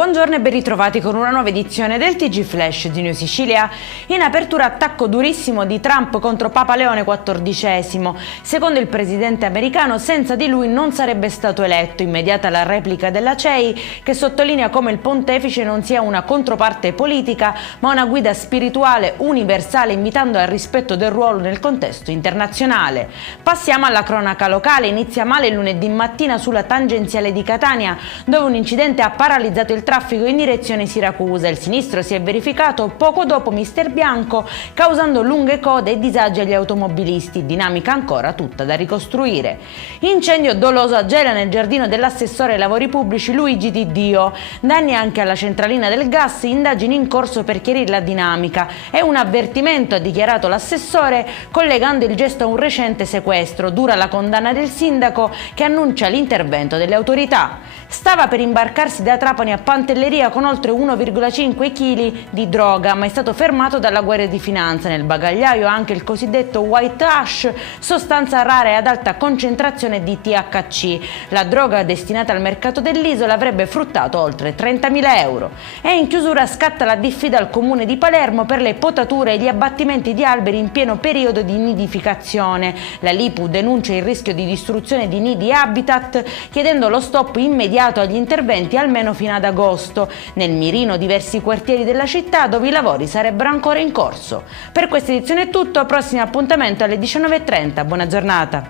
Buongiorno e ben ritrovati con una nuova edizione del TG Flash di New Sicilia. In apertura attacco durissimo di Trump contro Papa Leone XIV. Secondo il presidente americano, senza di lui non sarebbe stato eletto. Immediata la replica della CEI, che sottolinea come il pontefice non sia una controparte politica ma una guida spirituale universale, invitando al rispetto del ruolo nel contesto internazionale. Passiamo alla cronaca locale. Inizia male il lunedì mattina sulla tangenziale di Catania, dove un incidente ha paralizzato il traffico in direzione Siracusa. Il sinistro si è verificato poco dopo Mister Bianco, causando lunghe code e disagi agli automobilisti, dinamica ancora tutta da ricostruire. Incendio doloso a Gela nel giardino dell'assessore ai lavori pubblici Luigi Di Dio. Danni anche alla centralina del gas, indagini in corso per chiarire la dinamica. È un avvertimento, ha dichiarato l'assessore, collegando il gesto a un recente sequestro. Dura la condanna del sindaco, che annuncia l'intervento delle autorità. Stava per imbarcarsi da Trapani a Pantelleria con oltre 1,5 kg di droga, ma è stato fermato dalla Guardia di Finanza. Nel bagagliaio anche il cosiddetto white hash, sostanza rara e ad alta concentrazione di THC. La droga destinata al mercato dell'isola avrebbe fruttato oltre 30.000 euro. E in chiusura scatta la diffida al comune di Palermo per le potature e gli abbattimenti di alberi in pieno periodo di nidificazione. La Lipu denuncia il rischio di distruzione di nidi e habitat, chiedendo lo stop immediato agli interventi almeno fino ad agosto. Nel mirino diversi quartieri della città dove i lavori sarebbero ancora in corso. Per questa edizione è tutto, prossimo appuntamento alle 19:30. Buona giornata.